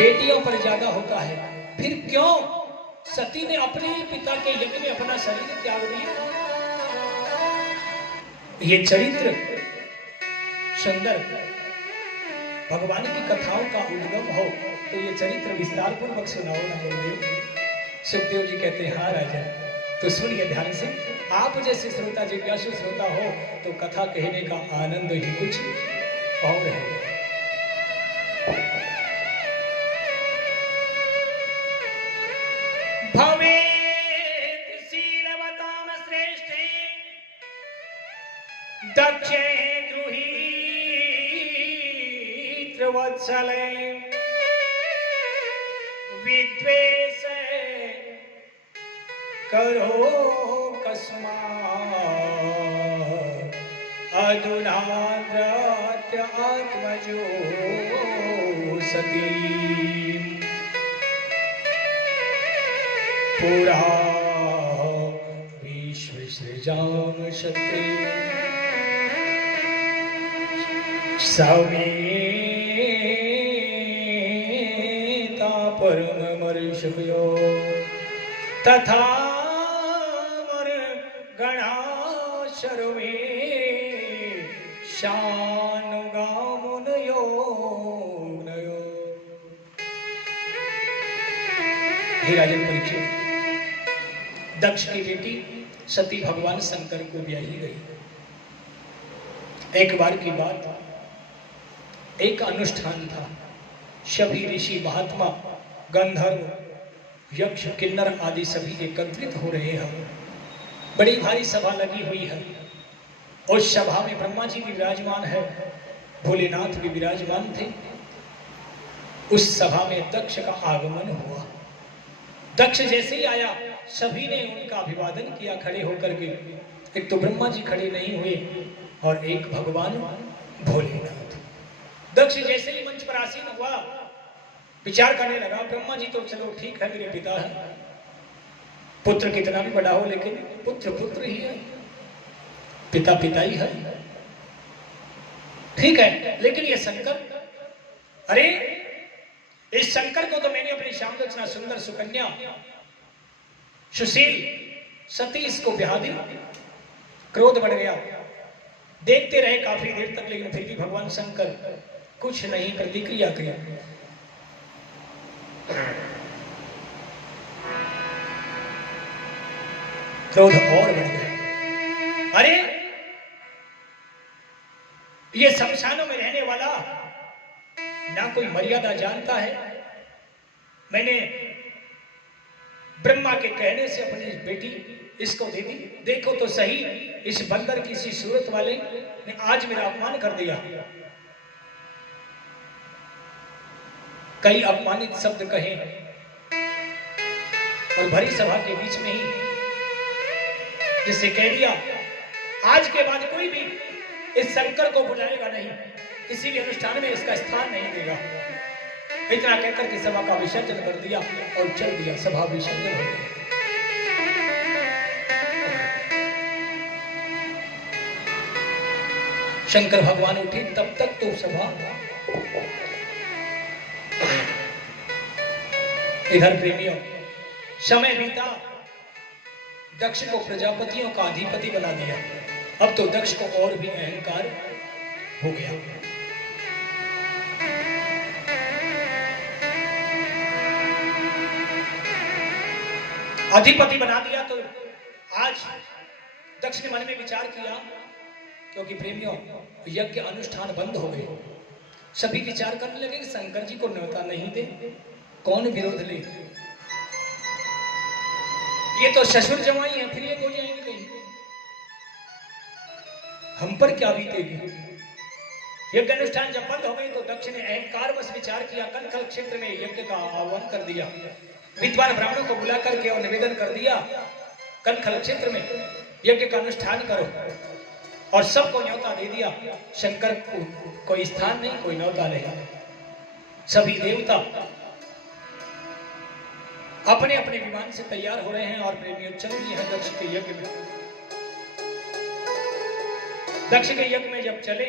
बेटियों पर ज्यादा होता है, फिर क्यों सती ने अपने ही पिता के यज्ञ में अपना शरीर त्याग दिया? ये चरित्र सुंदर भगवान की कथाओं का उद्गम हो तो ये चरित्र विस्तार पूर्वक सुनाओ ना गुरुदेव। सुखदेव जी कहते हैं हाँ राजा, तो सुनिए ध्यान से। आप जैसे श्रोता जिज्ञासु श्रोता हो तो कथा कहने का आनंद ही कुछ और है। भवेत् शीलवताम श्रेष्ठे दक्षे वत्सले विद्वेष करो कस्मात् अधुना नृत्य आत्मजो सती पुरा विश्व सृजाम शक्ति समे परमर्षयो तथा मर गणा सर्वे शानुगामुनयो नयो। हे राजन परीक्षित, दक्ष की बेटी सती भगवान शंकर को ब्याही गई। एक बार की बात, एक अनुष्ठान था। सभी ऋषि महात्मा गंधर्व यक्ष किन्नर आदि सभी एकत्रित हो रहे हैं। बड़ी भारी सभा लगी हुई है। उस सभा में ब्रह्मा जी भी विराजमान है, भोलेनाथ भी विराजमान थे। उस सभा में दक्ष का आगमन हुआ। दक्ष जैसे ही आया सभी ने उनका अभिवादन किया खड़े होकर के। एक तो ब्रह्मा जी खड़े नहीं हुए और एक भगवान भोलेनाथ। दक्ष जैसे ही मंच पर आसीन हुआ विचार करने लगा, ब्रह्मा जी तो चलो ठीक है मेरे पिता है, पुत्र कितना भी बड़ा हो लेकिन पुत्र पुत्र ही है, पिता पिता ही है, ठीक है। लेकिन ये शंकर, अरे इस शंकर को तो मैंने अपनी श्याम दक्षिणा सुंदर सुकन्या सुशील सती इसको ब्याह दी। क्रोध बढ़ गया। देखते रहे काफी देर तक, लेकिन फिर भी भगवान शंकर कुछ नहीं प्रतिक्रिया किया। क्रोध और बढ़ गया। अरे ये शमशानों में रहने वाला ना कोई मर्यादा जानता है। मैंने ब्रह्मा के कहने से अपनी बेटी इसको दे दी। देखो तो सही, इस बंदर की सी सूरत वाले ने आज मेरा अपमान कर दिया। कई अपमानित शब्द कहे और भरी सभा के बीच में ही जिससे कह दिया आज के बाद कोई भी इस शंकर को बुलाएगा नहीं, किसी भी अनुष्ठान में इसका स्थान नहीं देगा। इतना कहकर के सभा का विसर्जन कर दिया और चल दिया। सभा विसर्जन हो गई। शंकर भगवान उठे, तब तक तो सभा। इधर प्रेमियों, समय बीता, दक्ष को प्रजापतियों का अधिपति बना दिया। अब तो दक्ष को और भी अहंकार हो गया। अधिपति बना दिया तो आज दक्ष ने मन में विचार किया, क्योंकि प्रेमियों यज्ञ अनुष्ठान बंद हो गए। सभी विचार करने लगे कि शंकर जी को न्योता नहीं दे, कौन विरोध ले। ये तो ससुर जमाई है, फिर ये हो जाएंगे कहीं, हम पर क्या बीतेगी। यज्ञ अनुष्ठान जब बंद हो गई तो दक्ष ने अहंकार बस विचार किया, कनखल क्षेत्र में यज्ञ का आह्वान कर दिया। विद्वान ब्राह्मणों को बुला करके और निवेदन कर दिया, कनखल क्षेत्र में यज्ञ का अनुष्ठान करो, और सबको न्योता दे दिया। शंकर को कोई स्थान नहीं, कोई न्योता नहीं। सभी देवता अपने अपने विमान से तैयार हो रहे हैं और प्रेमियों चल रही है दक्ष के यज्ञ में। दक्ष के यज्ञ में जब चले,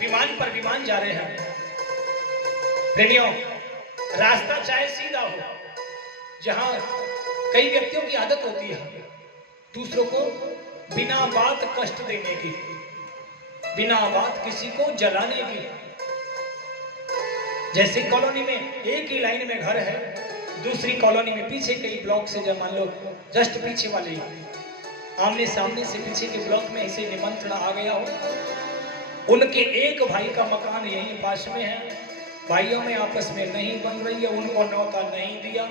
विमान पर विमान जा रहे हैं, प्रेमियों, रास्ता चाहे सीधा हो, जहां कई व्यक्तियों की आदत होती है दूसरों को बिना बात कष्ट देने की, बिना बात किसी को जलाने की। जैसे कॉलोनी में एक ही लाइन में घर है, दूसरी कॉलोनी में पीछे कई ब्लॉक से, जब मान लो जस्ट पीछे वाले आमने सामने से पीछे के ब्लॉक में इसे निमंत्रण आ गया हो, उनके एक भाई का मकान यहीं पास में है, भाइयों में आपस में नहीं बन रही है, उनको न्योता नहीं दिया,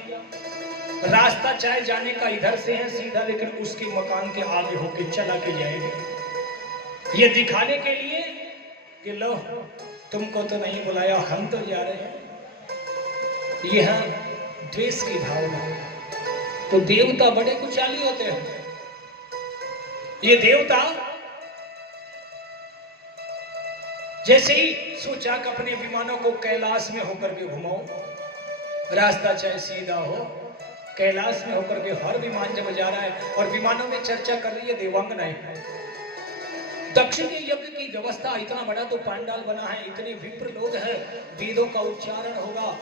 रास्ता चाहे जाने का इधर से है सीधा, लेकिन उसके मकान के आगे होके चला के जाएंगे, ये दिखाने के लिए कि लो तुमको तो नहीं बुलाया, हम तो जा रहे हैं। यह है द्वेष की भावना। तो देवता बड़े कुचाली होते हैं। ये देवता जैसे ही सोचा कि अपने विमानों को कैलाश में होकर के घुमाओ, रास्ता चाहे सीधा हो, कैलाश में होकर के हर विमान जब जा रहा है और विमानों में चर्चा कर रही है देवांगनाएं, दक्ष के यज्ञ की व्यवस्था, इतना बड़ा तो पांडाल बना है, इतने विप्र लोग हैं, वेदों का उच्चारण होगा,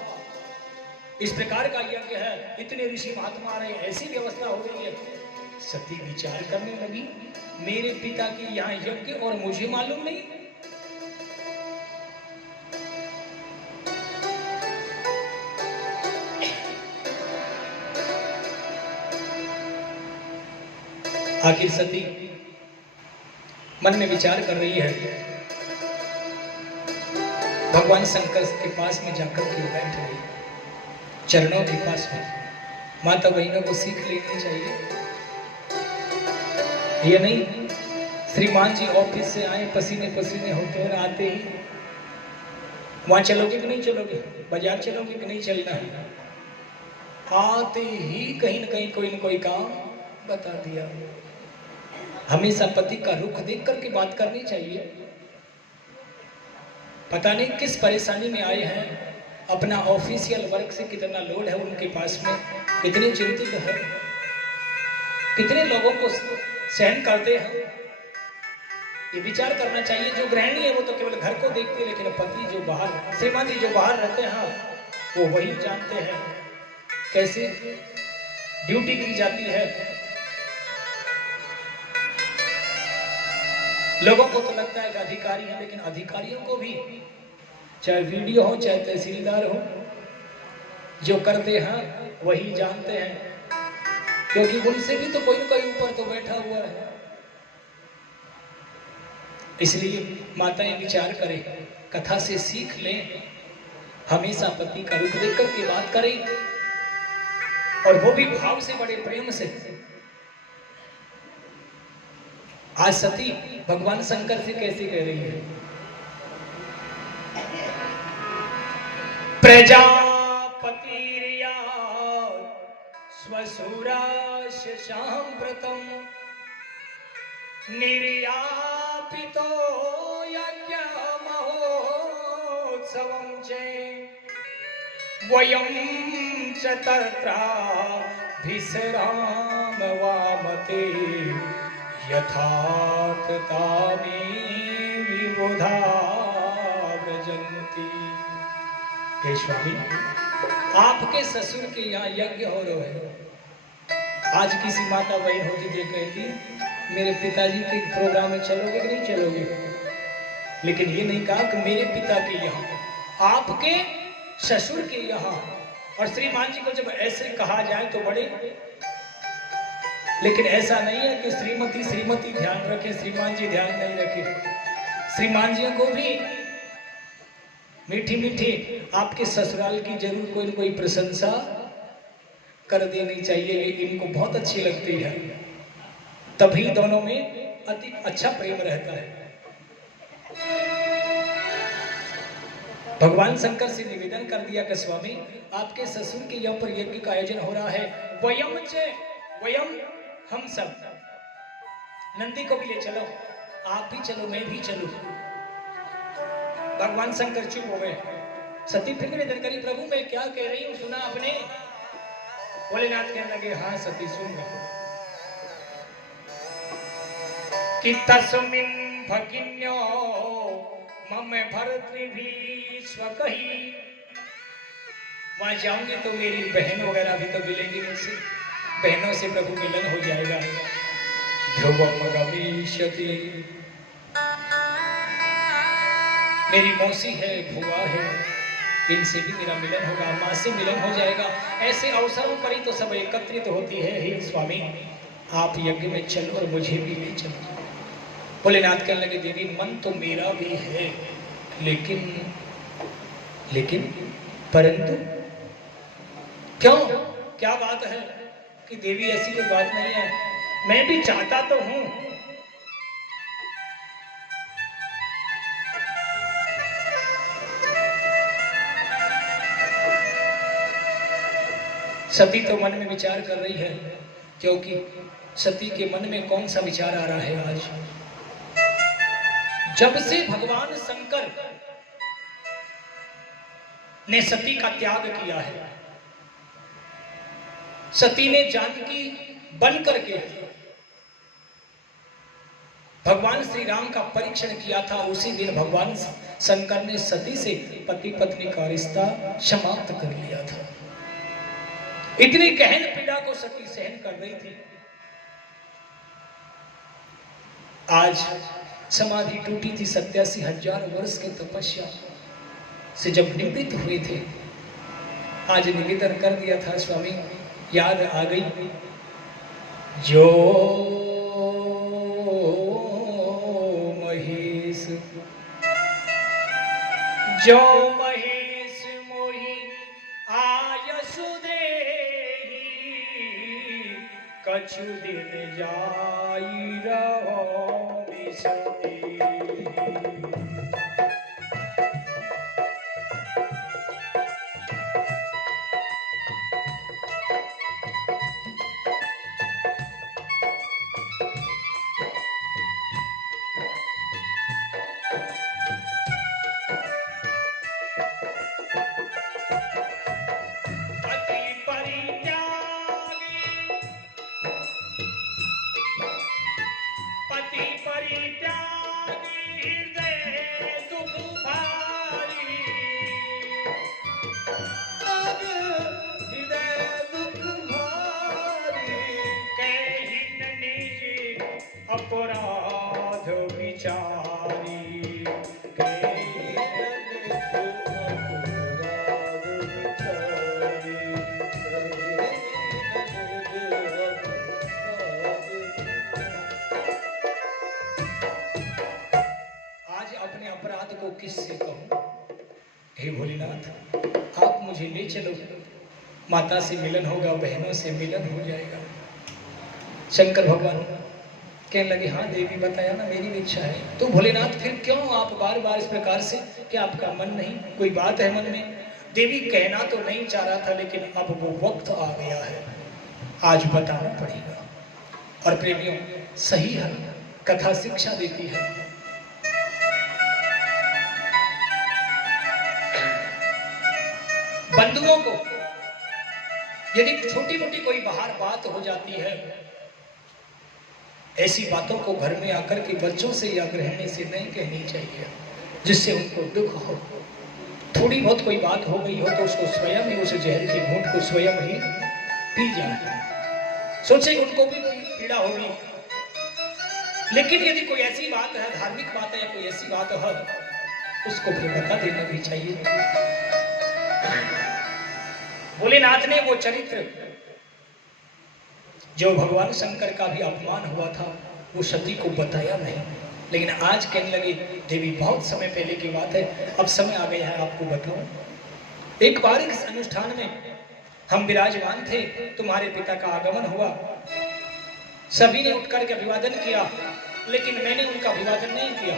इस प्रकार का यज्ञ है, इतने ऋषि महात्मा आ रहे हैं, ऐसी व्यवस्था हो रही है। सती विचार करने लगी, मेरे पिता की यहाँ यज्ञ और मुझे मालूम नहीं। आखिर सती मन में विचार कर रही है, भगवान शंकर के पास में जाकर के बैठ गई, चरणों के पास में। माता बहनों को सीख लेनी चाहिए, ये नहीं श्रीमान जी ऑफिस से आए पसीने पसीने होते और आते ही वहां चलोगे कि नहीं चलोगे, बाजार चलोगे कि नहीं चलना है, आते ही कहीं ना कहीं कोई न कोई काम बता दिया। हमेशा पति का रुख देख करके बात करनी चाहिए। पता नहीं किस परेशानी में आए हैं, अपना ऑफिशियल वर्क से कितना लोड है उनके पास में, कितने चिंतित है, कितने लोगों को सहन करते हैं, ये विचार करना चाहिए। जो गृहिणी है वो तो केवल घर को देखती है, लेकिन पति जो बाहर, श्रीमान जी जो बाहर रहते हैं वो वही जानते हैं कैसे ड्यूटी की जाती है। लोगों को तो लगता है कि अधिकारी है, लेकिन अधिकारियों को भी, चाहे वीडियो हो चाहे तहसीलदार हो, जो करते हैं वही जानते हैं, क्योंकि उनसे भी तो कोई न कोई ऊपर तो बैठा हुआ है। इसलिए माताएं विचार करें, कथा से सीख लें, हमेशा पति का रुख देख करके बात करें, और वो भी भाव से, बड़े प्रेम से। आज सती भगवान शंकर से कैसे कह रही है, प्रजापतिर्या स्वसुराश सांप्रतम निर्यापितो यज्ञ महोत्सवं चे वयं च तत्रा भिसराम वामते यथार्थतानि विबुधा व्रजन्ति। हे स्वामी, आपके ससुर के यहाँ यज्ञ हो रहे हैं। आज किसी माता बहन होती जो कहती मेरे पिताजी के प्रोग्राम में चलोगे कि नहीं चलोगे, लेकिन ये नहीं कहा कि मेरे पिता के यहाँ, आपके ससुर के यहाँ। और श्रीमान जी को जब ऐसे कहा जाए तो बड़े, लेकिन ऐसा नहीं है कि श्रीमती श्रीमती ध्यान रखे, श्रीमान जी ध्यान नहीं रखे। श्रीमान जी को भी मीठी मीठी आपके ससुराल की जरूर कोई न कोई प्रशंसा कर देनी चाहिए, इनको बहुत अच्छी लगती है, तभी दोनों में अति अच्छा प्रेम रहता है। भगवान शंकर से निवेदन कर दिया कि स्वामी, आपके ससुर के यहाँ पर यज्ञ का आयोजन हो रहा है, वयम चे वयम, हम सब, नंदी को भी ले चलो, आप भी चलो, मैं भी चलूं। भगवान शंकर चुप हो गए। सती फिर निवेदन करी, प्रभु मैं क्या कह रही हूँ सुना आपने? भोलेनाथ कहने लगे, हाँ सती सुन रहा कि तस्मिन् भगिन्यो मम भर्तृभि स्वकहि वहां जाऊंगी तो मेरी बहन वगैरह भी तो मिलेंगी मुझसे, बहनों से प्रभु मिलन हो जाएगा। ध्रुवम गमिष्यति, मेरी मौसी है, भुआ है, इनसे भी मेरा मिलन होगा, माँ से मिलन हो जाएगा। ऐसे अवसरों पर ही तो सब एकत्रित होती है। हे स्वामी आप यज्ञ में चलो और मुझे भी ले चलो। भोलेनाथ कहने लगे देवी मन तो मेरा भी है, लेकिन परंतु क्यों, क्या बात है? कि देवी ऐसी कोई बात नहीं है, मैं भी चाहता तो हूं। सती तो मन में विचार कर रही है, क्योंकि सती के मन में कौन सा विचार आ रहा है आज? जब से भगवान शंकर ने सती का त्याग किया है, सती ने जानकी बन करके भगवान श्री राम का परीक्षण किया था, उसी दिन भगवान शंकर ने सती से पति पत्नी का रिश्ता समाप्त कर लिया था। इतनी गहन पीड़ा को सती सहन कर रही थी। आज समाधि टूटी थी, 87,000 वर्ष की तपस्या से जब निवृत्त हुए थे, आज निवेदन कर दिया था स्वामी, याद आ गई। जो महेश मोहि आयसु देहि, कछु दिन जाई रहो बिसरी। अपराध विचारी आज अपने अपराध को किससे कहूं? हे भोलेनाथ आप मुझे ले चलो, माता से मिलन होगा, बहनों से मिलन हो जाएगा। शंकर भगवान कहने लगे हाँ देवी बताया ना, मेरी भी इच्छा है। तो भोलेनाथ फिर क्यों आप बार बार इस प्रकार से, क्या आपका मन नहीं, कोई बात है मन में? देवी कहना तो नहीं चाह रहा था, लेकिन अब वो वक्त आ गया है, आज बताना पड़ेगा। और प्रेमियों सही है, कथा शिक्षा देती है। बंधुओं को यदि छोटी मोटी कोई बाहर बात हो जाती है, ऐसी बातों को घर में आकर के बच्चों से या गृहिणी से नहीं कहनी चाहिए, जिससे उनको दुख हो। थोड़ी बहुत कोई बात हो गई हो तो उसको स्वयं ही, उस जहर की घूंट को स्वयं ही पी जाए, सोचे उनको भी पीड़ा होगी। लेकिन यदि कोई ऐसी बात है, धार्मिक बात है या कोई ऐसी बात है, उसको फिर बता देना भी चाहिए। भोलेनाथ ने वो चरित्र जो भगवान शंकर का भी अपमान हुआ था, वो सती को बताया नहीं। लेकिन आज कहने लगे देवी बहुत समय पहले की बात है, अब समय आ गया है आपको बताऊं। एक बार इस अनुष्ठान में हम विराजमान थे, तुम्हारे पिता का आगमन हुआ, सभी ने उठ करके अभिवादन किया, लेकिन मैंने उनका अभिवादन नहीं किया।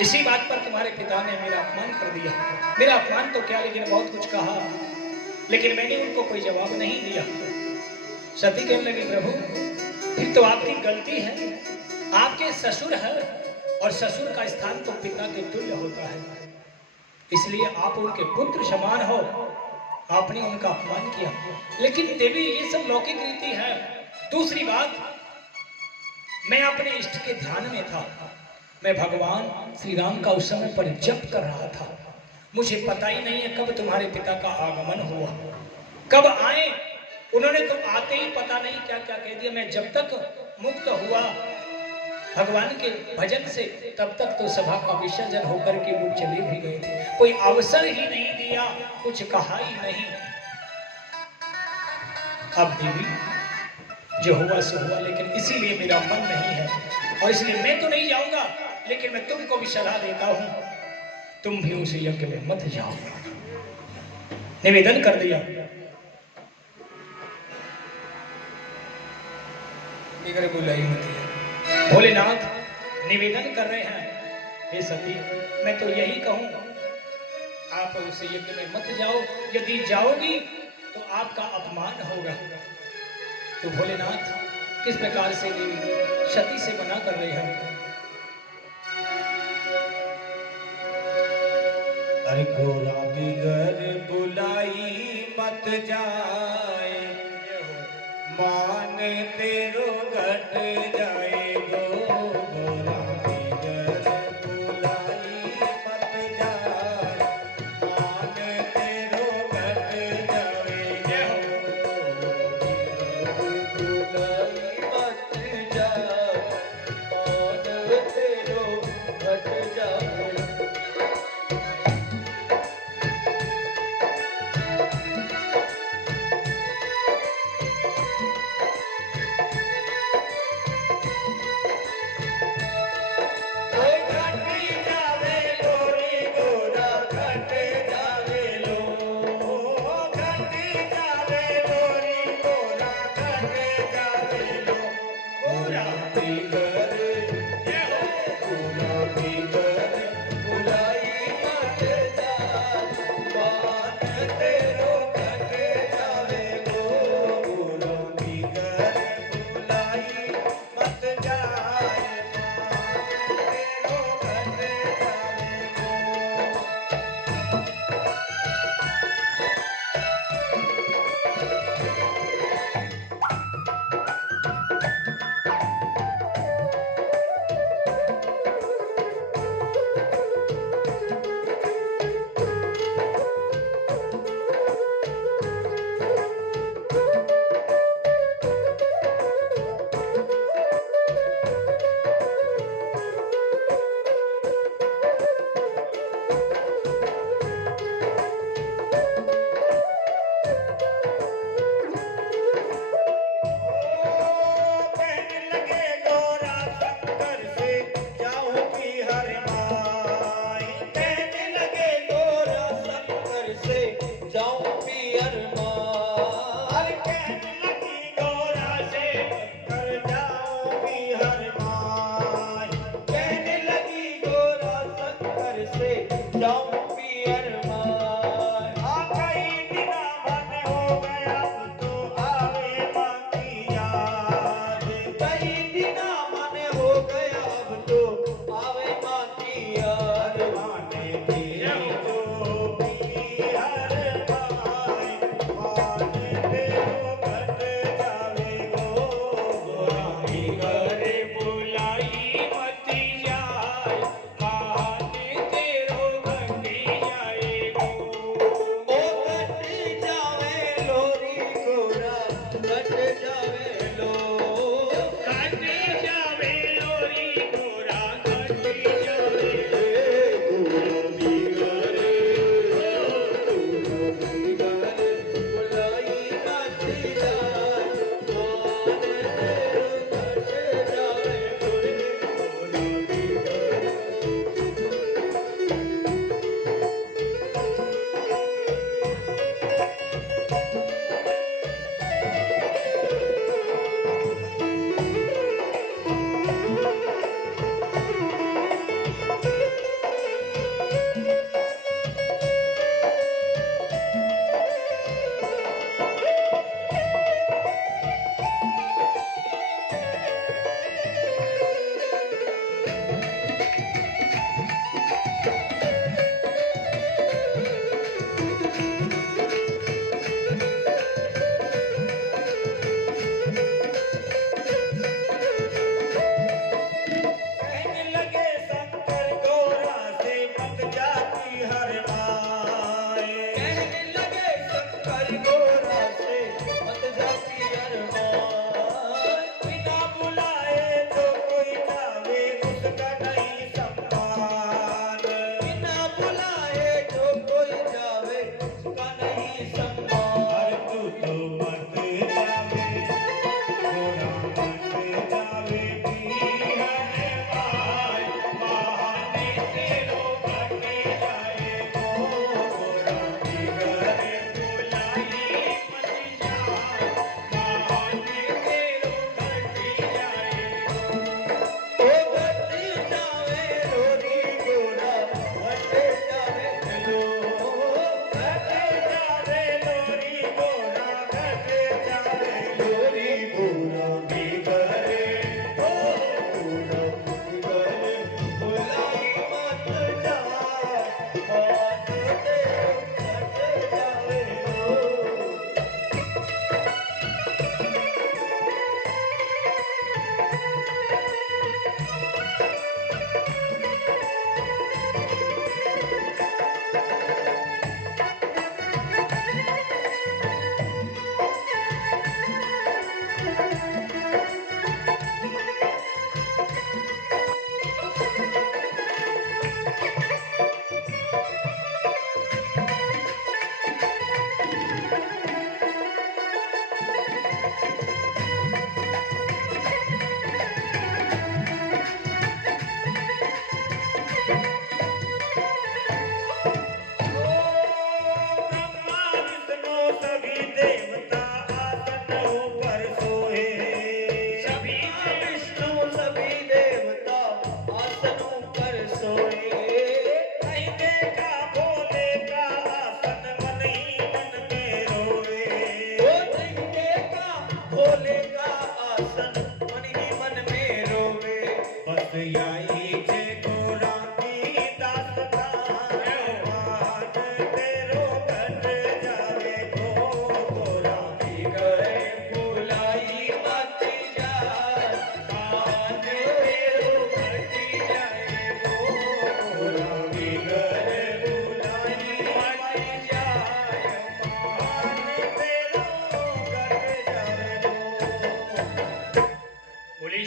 इसी बात पर तुम्हारे पिता ने मेरा अपमान कर दिया। मेरा अपमान तो क्या, लेकिन बहुत कुछ कहा, लेकिन मैंने उनको कोई जवाब नहीं दिया। सती कहने लगी प्रभु फिर तो आपकी गलती है, आपके ससुर है और ससुर का स्थान तो पिता के तुल्य होता है, इसलिए आप उनके पुत्र समान हो, आपने उनका अपमान किया। लेकिन देवी ये सब लौकिक रीति है। दूसरी बात, मैं अपने इष्ट के ध्यान में था, मैं भगवान श्री राम का उस समय पर जप कर रहा था, मुझे पता ही नहीं है कब तुम्हारे पिता का आगमन हुआ, कब आए। उन्होंने तो आते ही पता नहीं क्या क्या कह दिया। मैं जब तक मुक्त हुआ भगवान के भजन से, तब तक तो सभा का विसर्जन होकर के वो चले भी गए थे। कोई अवसर ही नहीं दिया, कुछ कहा ही नहीं। अब देवी जो हुआ सो हुआ, लेकिन इसीलिए मेरा मन नहीं है और इसलिए मैं तो नहीं जाऊंगा, लेकिन मैं तुमको भी सलाह देता हूं, तुम भी उस यज्ञ में मत जाओ। निवेदन कर दिया। बुलाई मत। भोलेनाथ निवेदन कर रहे हैं, हे सती मैं तो यही कहूं, आप उस यज्ञ में मत जाओ। यदि जाओगी तो आपका अपमान होगा। तो भोलेनाथ किस प्रकार से देवी सती से मना कर रहे हैं। अरे गोरा बिगर बुलाई मत जाए, मान तेरो घट जाए गो। गोरा बिगर बुलाई मत जाए, मान तेरो घट जाए गो। बुलाई मत जाए, मान तेरो घट जाए।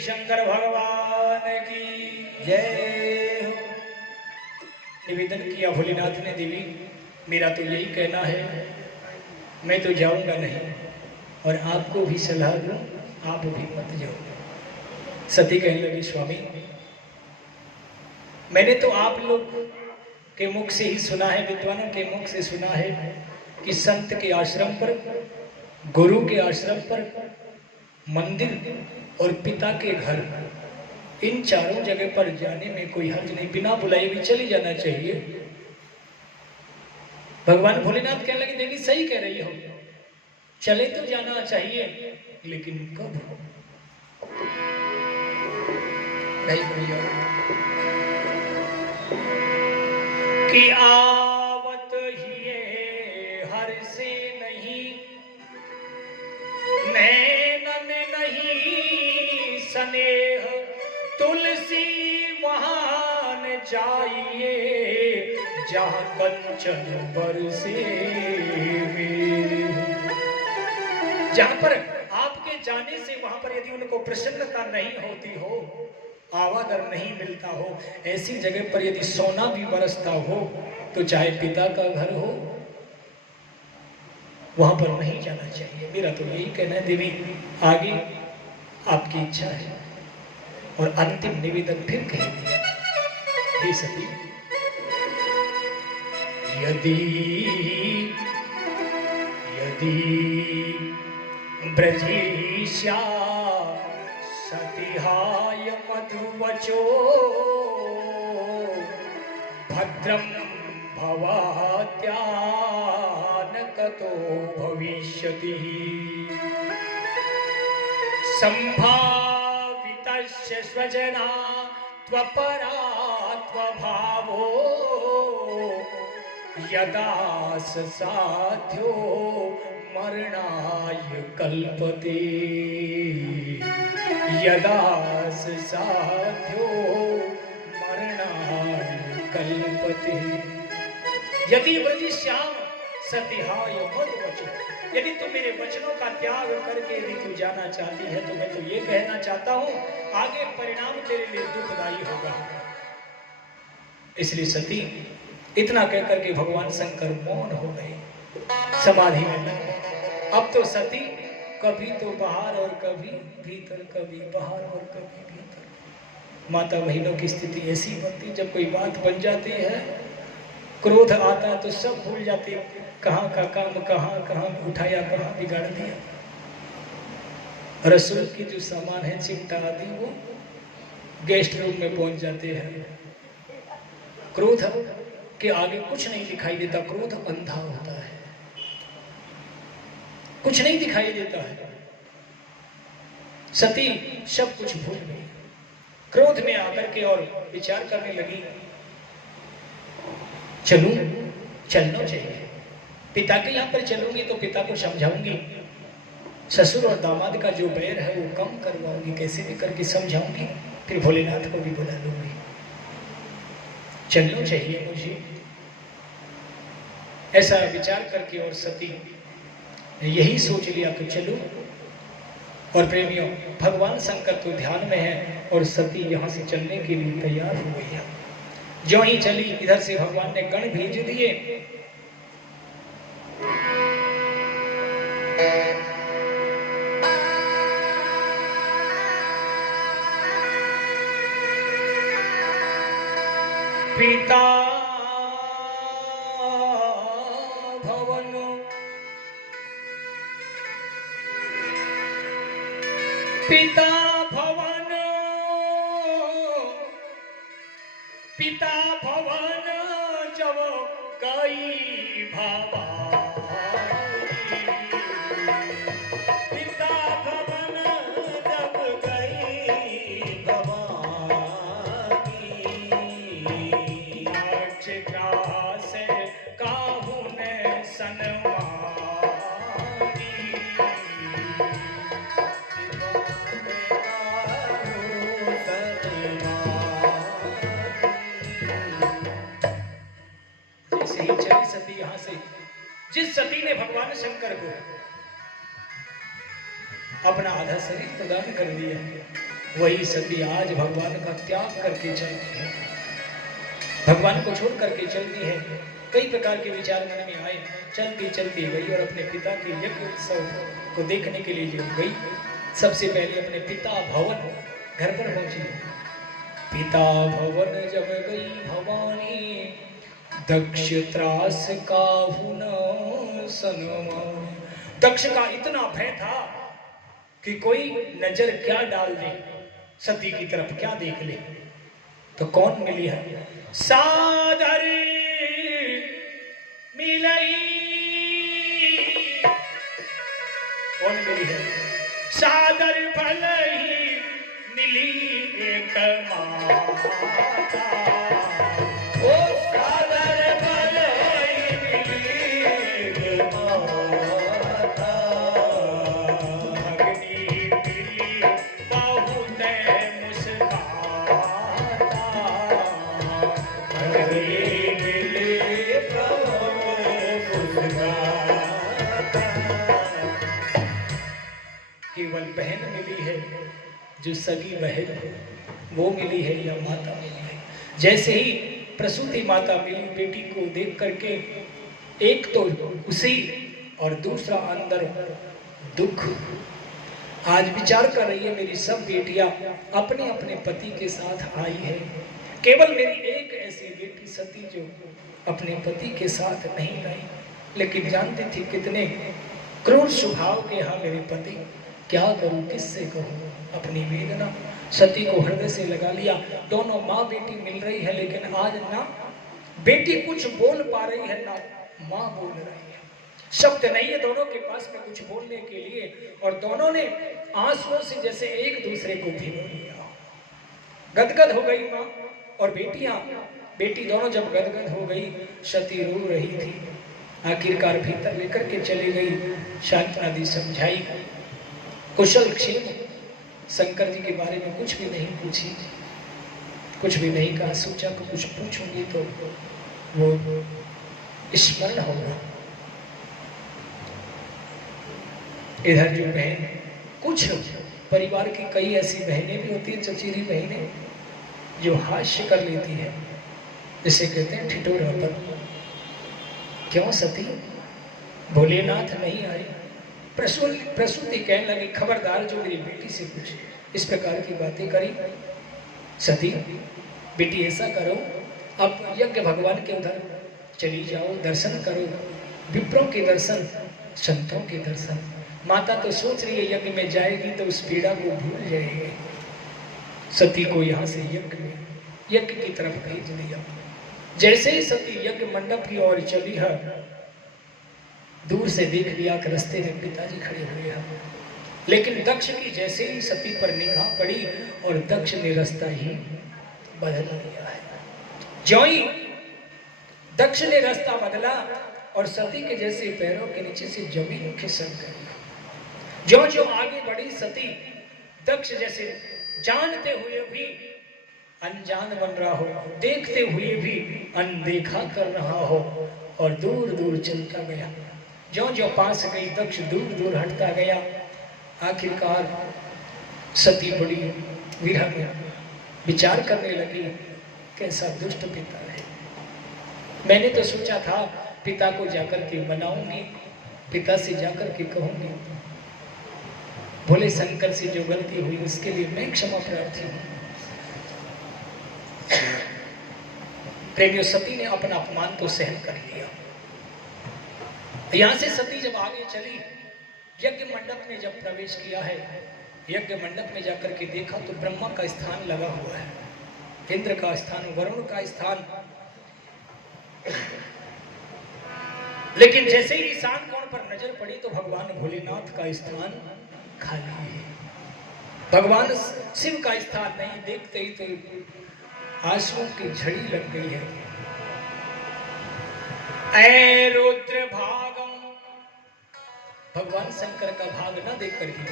शंकर भगवान की जय हो। निवेदन किया भोलेनाथ ने, देवी मेरा तो यही कहना है, मैं तो जाऊंगा नहीं और आपको भी सलाह दूं, आप भी मत जाओ। सती कहने लगी, स्वामी मैंने तो आप लोग के मुख से ही सुना है, विद्वानों के मुख से सुना है कि संत के आश्रम पर, गुरु के आश्रम पर, मंदिर और पिता के घर, इन चारों जगह पर जाने में कोई हर्ज नहीं, बिना बुलाए भी चले जाना चाहिए। भगवान भोलेनाथ कहने लगे, देवी सही कह रही हो, चले तो जाना चाहिए, लेकिन कब? नहीं भैया कि आवत ही हर से नहीं, नैनन नहीं स्नेह, तुलसी वहां जाइए जहाँ कंचन बरसे। जहां पर आपके जाने से वहां पर यदि उनको प्रसन्नता नहीं होती हो, आवादर नहीं मिलता हो, ऐसी जगह पर यदि सोना भी बरसता हो, तो चाहे पिता का घर हो, वहां पर नहीं जाना चाहिए। मेरा तो यही कहना है देवी, आगे आपकी इच्छा है। और अंतिम निवेदन फिर कह दिया, हे सती यदि ब्रजेशा सतिहाय मधुवचो भद्रं भवात्यान ततो भविष्यति। संभावितस्य स्वजना त्वपरा त्वभावो यदा साध्यो मरणाय कल्पते। यदा साध्यो मरणाय कल्पते। यदि ब्रजश्याम सतिहाय मधुवचो, यदि तू मेरे वचनों का त्याग करके यदि तू जाना चाहती है, तो मैं तो ये कहना चाहता हूं, आगे परिणाम तेरे लिए दुखदायी होगा। इसलिए सती इतना कहकर के भगवान शंकर मौन हो गए, समाधि में लग गए। अब तो सती कभी तो बाहर और कभी भीतर, कभी बाहर और कभी भीतर। माता बहनों की स्थिति ऐसी बनती, जब कोई बात बन जाती है, क्रोध आता तो सब भूल जाती, कहाँ का काम कहाँ कहाँ उठाया, कहाँ बिगाड़ दिया। रसोई की जो सामान है, चिमटा आदि, वो गेस्ट रूम में पहुंच जाते हैं। क्रोध के आगे कुछ नहीं दिखाई देता, क्रोध अंधा होता है, कुछ नहीं दिखाई देता है। सती सब कुछ भूल गई, क्रोध में आकर के और विचार करने लगी, चलूं चलना चाहिए। पिता के यहाँ पर चलूंगी तो पिता को समझाऊंगी, ससुर और दामाद का जो बैर है वो कम करवाऊंगी, कैसे भी करके समझाऊंगी, फिर भोलेनाथ को भी बुला लूंगी। चलना चाहिए मुझे, ऐसा विचार करके और सती यही सोच लिया कि चलो। और प्रेमियों, भगवान शंकर तो ध्यान में है और सती यहाँ से चलने के लिए तैयार हो गई है। जो ही चली, इधर से भगवान ने गण भेज दिए। पिता भवन, पिता भवन, पिता भवन जब गई भवानी, पिता भवन जब गई भवानी, राक्षस काहू ने सनमानी, जैसे ही चली सती यहां से, जिस सती ने भगवान शंकर को अपना आधा शरीर प्रदान कर दिया, वही सती आज भगवान का त्याग करके चलती है, भगवान को छोड़ करके चलती है। कई प्रकार के विचार मन में आए, चलती चलती गई और अपने पिता के यज्ञ उत्सव को देखने के लिए जब गई, सबसे पहले अपने पिता भवन घर पर पहुंची। पिता भवन जब गई भवानी, दक्ष त्रास काहू न सनमानी। दक्ष का इतना भय था कि कोई नजर क्या डाल दे सती की तरफ, क्या देख ले। तो कौन मिली है? सादर मिलई, कौन मिली है? सादर भलई मिली एक माता, ओ सादर भलई मिली एक माता, भगनी मिली बहुत मुस्काता, भगनी मिली बहुत मुस्काता। केवल बहन मिली है, जो सगी बहन है वो मिली है या माता मिली है। जैसे ही प्रसूति माता मिली, बेटी को देख करके एक तो उसी और दूसरा अंदर दुख। आज विचार कर रही है, मेरी सब बेटियां अपने अपने पति के साथ आई है, केवल मेरी एक ऐसी बेटी सती जो अपने पति के साथ नहीं आई। लेकिन जानती थी कितने क्रूर स्वभाव के यहाँ मेरे पति, क्या करूं, किससे कहूं अपनी वेदना। सती को हृदय से लगा लिया। दोनों माँ बेटी मिल रही है, लेकिन आज ना बेटी कुछ बोल पा रही है ना माँ बोल रही है। शब्द नहीं है दोनों के पास में कुछ बोलने के लिए, और दोनों ने आंसुओं से जैसे एक दूसरे को भिगो लिया। गदगद हो गई माँ और बेटी दोनों जब गदगद हो गई, सती रो रही थी। आखिरकार भीतर लेकर के चली गई, सांत्वना दी, समझाई, कुशल क्षेम, शंकर जी के बारे में कुछ भी नहीं पूछी, कुछ भी नहीं कहा। सोचा कि कुछ पूछूंगी तो वो स्मरण होगा। इधर जो बहन, कुछ परिवार की कई ऐसी बहनें भी होती हैं, चचेरी बहनें, जो हास्य कर लेती है, जिसे कहते हैं ठिठुरापन। क्यों सती, भोलेनाथ नहीं आए? प्रसूति कहने लगी, खबरदार जो मेरी बेटी से कुछ इस प्रकार की बातें करी। सती बेटी ऐसा करो, अब यज्ञ भगवान के उधर चली जाओ, दर्शन करो, विप्रों के दर्शन, संतों के दर्शन। माता तो सोच रही है यज्ञ में जाएगी तो उस पीड़ा को भूल जाएगी। सती को यहाँ से यज्ञ की तरफ भेज दिया। जैसे ही सती यज्ञ मंडप की ओर चली है, दूर से देख लिया कि रास्ते में पिताजी खड़े हुए हैं। लेकिन दक्ष की जैसे ही सती पर निगाह पड़ी और दक्ष ने रास्ता ही बदल दिया है। ज्यों ही दक्ष ने रास्ता बदला और सती के जैसे पैरों के नीचे से जमीन खिसक गई। जो जो आगे बढ़ी सती, दक्ष जैसे जानते हुए भी अनजान बन रहा हो, देखते हुए भी अनदेखा कर रहा हो और दूर दूर चलता गया। जो जो पास गई दक्ष दूर दूर हटता गया। आखिरकार सती बड़ी विरह में विचार करने लगी, कैसा दुष्ट पिता है। मैंने तो सोचा था पिता को जाकर के मनाऊंगी, पिता से जाकर के कहूंगी भोले शंकर से जो गलती हुई उसके लिए मैं क्षमा प्रार्थी हूं। प्रेमियों, सती ने अपना अपमान तो सहन कर लिया। यहां से सती जब आगे चली, यज्ञ मंडप में जब प्रवेश किया है, यज्ञ मंडप में जाकर के देखा तो ब्रह्मा का स्थान लगा हुआ है, इंद्र का स्थान, वरुण का स्थान। लेकिन जैसे ही ईशान कोण पर नजर पड़ी तो भगवान भोलेनाथ का स्थान खाली है। भगवान शिव का स्थान नहीं। देखते ही तो आंसुओं की झड़ी लग गई है। ऐ रुद्र भागम, भगवान शंकर का भाग न देख करके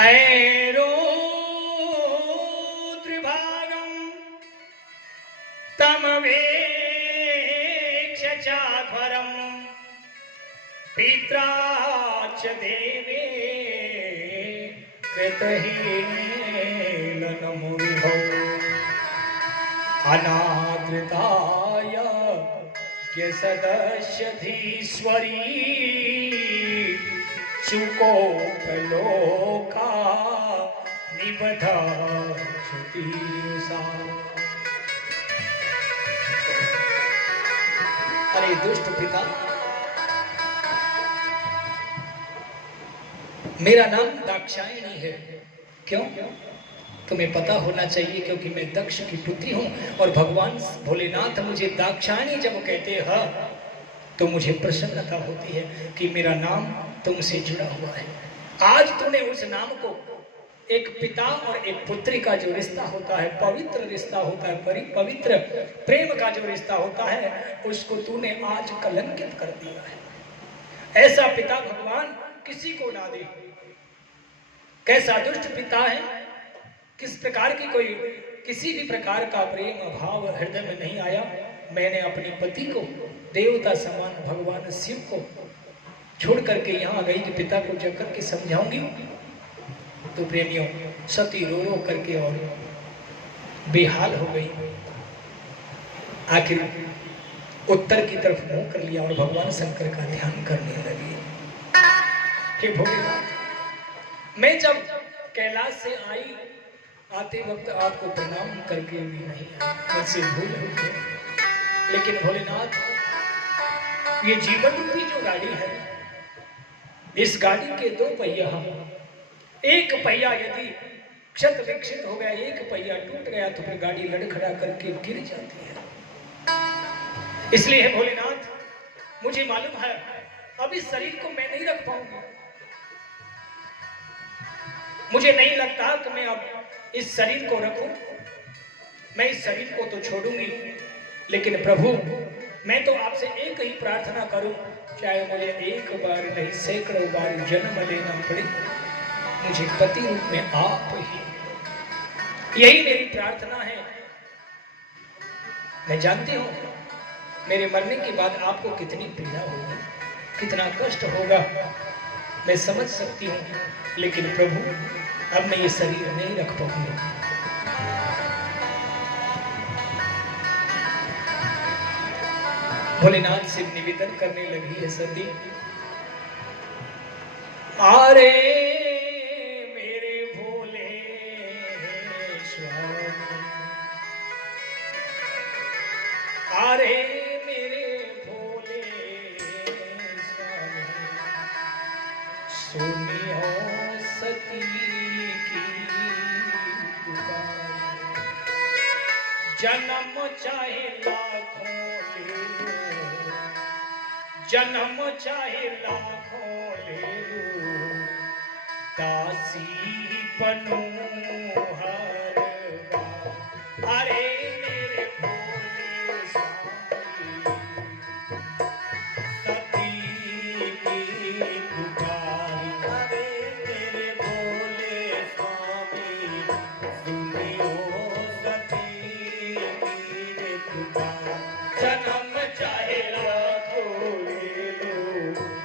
ऐ रुद्र भागम तमवेक्ष चाध्वरम पित्रा च देवे कृतहेलन मुनिभो अनादृताय सदस्यधीश्वरी चुकोपलोका निबधा श्रुतिसा। अरे दुष्ट पिता, मेरा नाम दाक्षायणी है। क्यों? तुम्हें पता होना चाहिए, क्योंकि मैं दक्ष की पुत्री हूं और भगवान भोलेनाथ मुझे दाक्षायणी जब कहते हैं तो मुझे प्रसन्नता होती है कि मेरा नाम तुमसे जुड़ा हुआ है। आज तूने उस नाम को, एक पिता और एक पुत्री का जो रिश्ता होता है, पवित्र रिश्ता होता है, पवित्र प्रेम का जो रिश्ता होता है, उसको तूने आज कलंकित कर दिया है। ऐसा पिता भगवान किसी को ना दे। कैसा दुष्ट पिता है, किस प्रकार की कोई किसी भी प्रकार का प्रेम भाव हृदय में नहीं आया। मैंने अपने पति को, देवता समान भगवान शिव को छोड़ करके यहाँ गई कि पिता को जग करके समझाऊंगी। तो प्रेमियों, सती रो रो करके और बेहाल हो गई। आखिर उत्तर की तरफ मुंह कर लिया और भगवान शंकर का ध्यान करने लगी। हे भोलेनाथ, मैं जब कैलाश से आई, आते वक्त आपको प्रणाम करके भी नहीं आई, मुझसे भूल हो गई। लेकिन भोलेनाथ, ये जीवन रूपी जो गाड़ी है, इस गाड़ी के दो पहिया हैं। एक पहिया यदि क्षत विक्षत हो गया, एक पहिया टूट गया तो फिर गाड़ी लड़खड़ा करके गिर जाती है। इसलिए भोलेनाथ, मुझे मालूम है अब इस शरीर को मैं नहीं रख पाऊंगी। मुझे नहीं लगता कि मैं अब इस शरीर को रखूं। मैं इस शरीर को तो छोड़ूंगी, लेकिन प्रभु, मैं तो आपसे एक ही प्रार्थना करूं, चाहे मुझे एक बार नहीं सैकड़ों बार जन्म लेना पड़े, मुझे पति रूप में आप ही, यही मेरी प्रार्थना है। मैं जानती हूं मेरे मरने के बाद आपको कितनी पीड़ा होगी, कितना कष्ट होगा, मैं समझ सकती हूं। लेकिन प्रभु, अब मैं ये शरीर नहीं रख पाऊंगी। भोलेनाथ से निवेदन करने लगी है सती, अरे मेरे भोले स्वामी, अरे मेरे भोले स्वामी, सुनियो सती की पुकार। जन्म चाहे लाखों ले लो, जन्म चाहे लाखों ले लो, दासी बनूं हर अरे मेरे भोले स्वामी सती की पुकार, अरे मेरे भोले स्वामी सुनियो सती की पुकार। जन्म चाहे लाखों ले लो,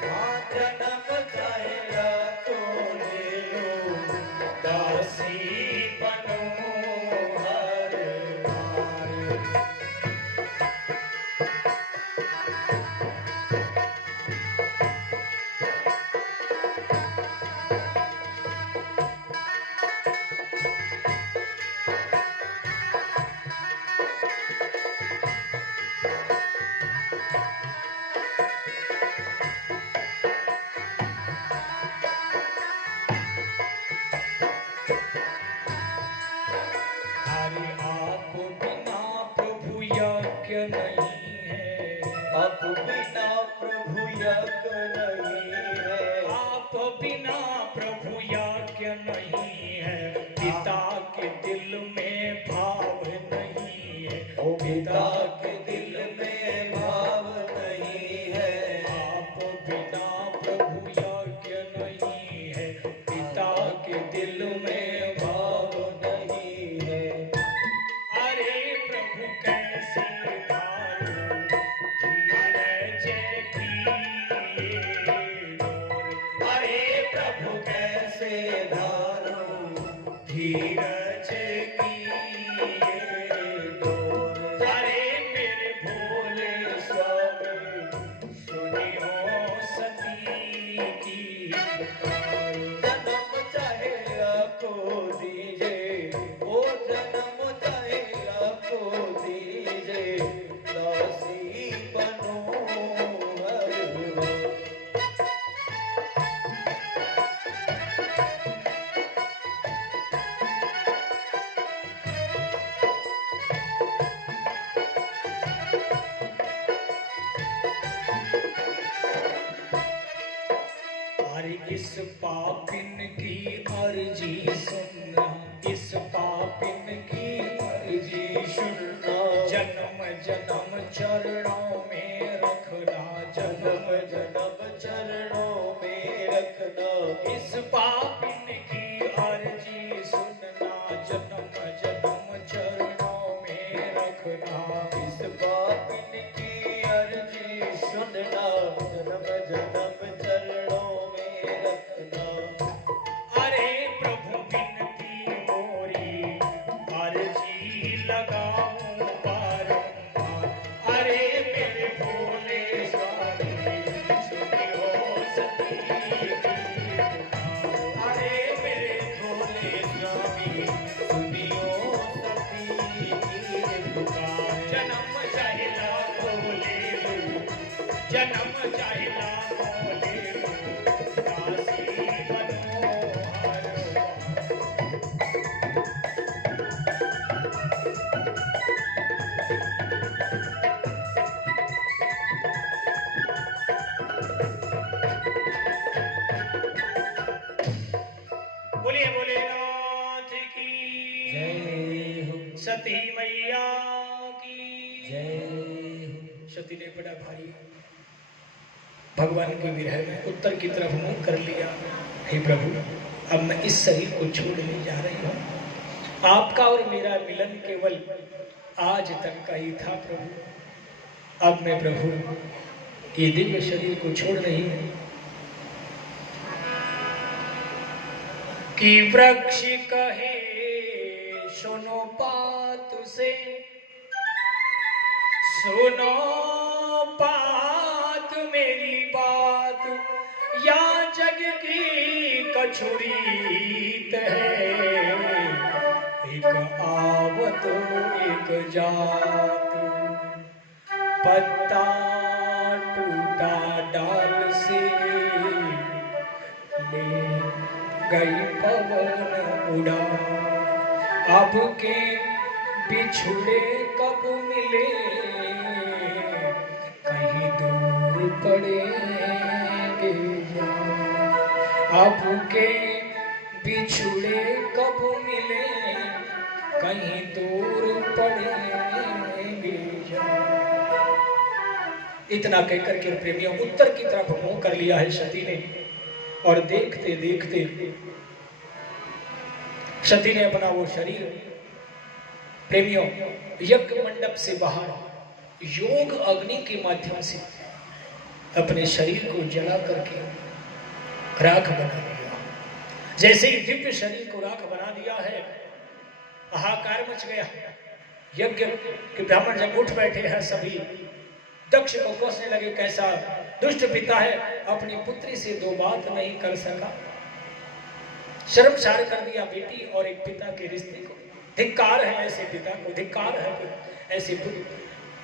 हाँ जन्म चाहे लाखों ले लो, दासी बनो हर बार। अरे आप बिना प्रभु यज्ञ नहीं है, आप बिना प्रभु यज्ञ नहीं है, आप बिना प्रभु यज्ञ नहीं है, पिता के दिल में भाव नहीं है, ओ पिता के दिल में भाव नहीं है। आप बिना प्रभु यज्ञ नहीं है, पिता के दिल में भाव नहीं है। अरे प्रभु कैसे धारो धीरज की डोर, अरे प्रभु कैसे धारो धीरज की डोर, अरे मेरे भोले स्वामी सुनियो सती की पुकार। जन्म चाहे लाखों दीजे, ओ जन्म चाहे लाखों दीजे, दासी बनो हर बार। अरे इस पापिन की अर्जी सुनना, इस पापिन की अर्जी सुनना, जन्म जन्म चरणों में रखना, जन्म जन्म चरणों में रखना, इस पापिन की अर्जी सुनना, जन्म जन्म चरणों में रखना, इस पापिन की अर्जी सुनना, जन्म जन्म चरणों में रखना। अरे प्रभु बिनती मोरी अर्जी लगाऊं बारंबार, अरे मेरे भोले स्वामी सुनियो सती की पुकार, अरे मेरे भोले स्वामी सुनियो सती की पुकार। जन्म चाहे लाखों ले लो, जन्म चाहे लाखों ले लो, दासी बनो हर बार। बोलिए भोलेनाथ की जय हो, सती मैया की जय हो। सती ने बड़ा भारी भगवान के विरह में उत्तर की तरफ मुंह कर लिया। हे प्रभु, अब मैं इस शरीर को छोड़ने जा रही हूँ। आपका और मेरा मिलन केवल आज तक का ही था प्रभु। अब मैं प्रभु ये दिव्य शरीर को छोड़ रही हूँ। कि वृक्ष कहे सुनो पात से, सुनो पात मेरी बात, या जग की कछुरीत है, एक आवत एक जात, पत्ता टूटा डाल से ले गई पवन उड़ा, अब के बिछुड़े कब मिले, कहीं दूर पड़ेंगे जान। अब के बिछुड़े कब मिले, कहीं दूर पड़ेंगे जब। इतना कहकर के प्रेमियों उत्तर की तरफ मुंह कर लिया है सती ने, और देखते देखते सती ने अपना वो शरीर प्रेमियों यज्ञ मंडप से बाहर योग अग्नि के माध्यम से अपने शरीर को जला करके राख बना दिया। जैसे ही दिव्य शरीर को राख बना दिया है, हाहाकार मच गया। यज्ञ के ब्राह्मण जब उठ बैठे हैं, सभी दक्ष को कोसने लगे, कैसा दुष्ट पिता है, अपनी पुत्री से दो बात नहीं कर सका, शर्मसार कर दिया बेटी और एक पिता के रिश्ते को। धिक्कार है ऐसे पिता को, धिक्कार है ऐसे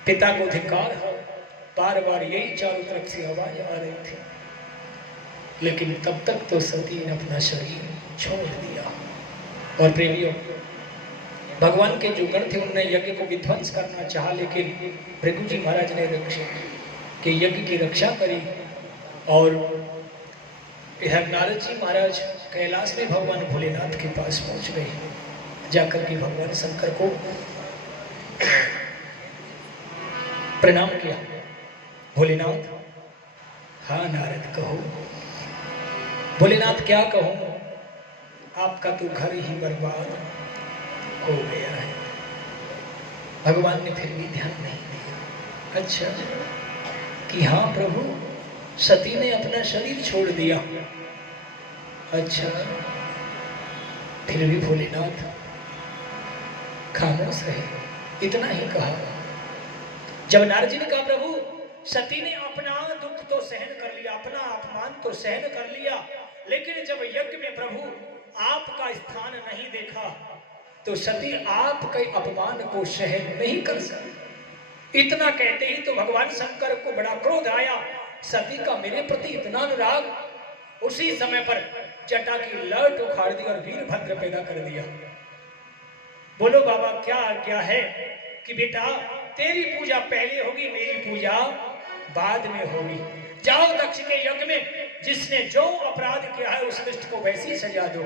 पिता को, धिक्कार है। बार बार यही चारों तरफ से आवाज आ रही थी, लेकिन तब तक तो सती ने अपना शरीर छोड़ दिया। और प्रेमियों, भगवान के जो गण थे उन्होंने यज्ञ को विध्वंस करना चाहा, लेकिन भृगु जी महाराज ने रक्षा के यज्ञ की रक्षा करी। और नारद जी महाराज कैलाश में भगवान भोलेनाथ के पास पहुंच गए। जाकर के भगवान शंकर को प्रणाम किया। भोलेनाथ, हाँ नारद कहो। भोलेनाथ क्या कहूं, आपका तो घर ही बर्बाद हो गया है। भगवान ने फिर भी ध्यान नहीं दिया। अच्छा कि हाँ प्रभु, सती ने अपना शरीर छोड़ दिया। अच्छा, फिर भी भोलेनाथ खामोश रहे। इतना ही कहा। जब नारद जी ने कहा प्रभु, सती ने अपना दुख तो सहन कर लिया, अपना अपमान तो सहन कर लिया, लेकिन जब यज्ञ में प्रभु आपका स्थान नहीं देखा तो सती आपके अपमान को सहन नहीं कर सकी। इतना कहते ही तो भगवान शंकर को बड़ा क्रोध आया। सती का मेरे प्रति इतना अनुराग। उसी समय पर जटा की लट उखाड़ दी और वीरभद्र पैदा कर दिया। बोलो बाबा, क्या आज्ञा है कि बेटा तेरी पूजा पहले होगी, मेरी पूजा बाद में होगी। जाओ दक्ष के यज्ञ में जिसने जो अपराध किया है उस दुष्ट को वैसी सजा दो।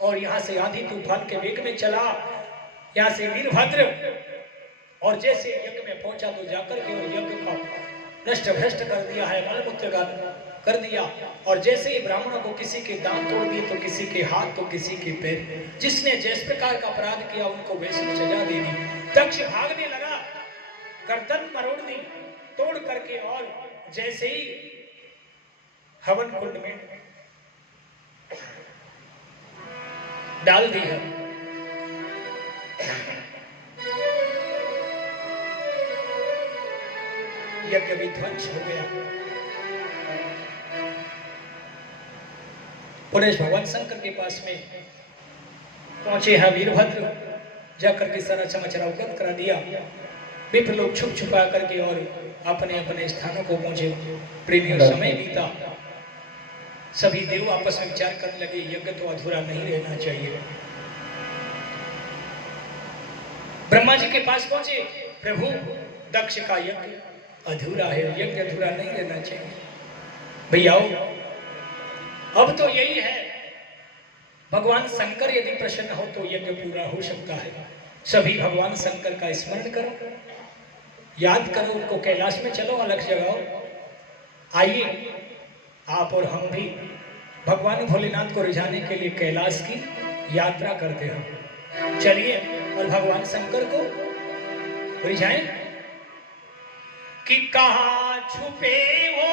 और यहाँ से आंधी तूफान के वेग में चला, यहाँ से वीरभद्र, और जैसे यज्ञ में पहुंचा तो जाकर के और यज्ञ का नष्ट भ्रष्ट कर दिया है, मलमूत्र कर दिया। और जैसे ही ब्राह्मणों को किसी के दांत तोड़ दिए तो किसी के हाथ तो किसी के पैर, जिसने जिस प्रकार का अपराध किया उनको वैसी सजा दे दी। दक्ष भागने लगा, गर्दन मरोड़ दी तोड़ करके, और जैसे ही हवन कुंड में डाल दी है। यज्ञ विध्वंस हो गया। पुनः भगवान शंकर के पास में पहुंचे हैं वीरभद्र, जाकर के सारा समाचार अवगत करा दिया। विप्र लोग छुप छुपा करके और अपने अपने स्थानों को पहुंचे। प्रेमियों, समय बीता, सभी देव आपस में विचार करने लगे, यज्ञ तो अधूरा नहीं रहना चाहिए। ब्रह्मा जी के पास पहुंचे, प्रभु दक्ष का यज्ञ अधूरा है, यज्ञ अधूरा नहीं रहना चाहिए। भैया अब तो यही है, भगवान शंकर यदि प्रसन्न हो तो यज्ञ पूरा हो सकता है। सभी भगवान शंकर का स्मरण करो, याद करो, उनको कैलाश में चलो, अलग जगाओ। आइए आप और हम भी भगवान भोलेनाथ को रिझाने के लिए कैलाश की यात्रा करते हैं। चलिए और भगवान शंकर को रिझाएं। कि कहाँ छुपे हो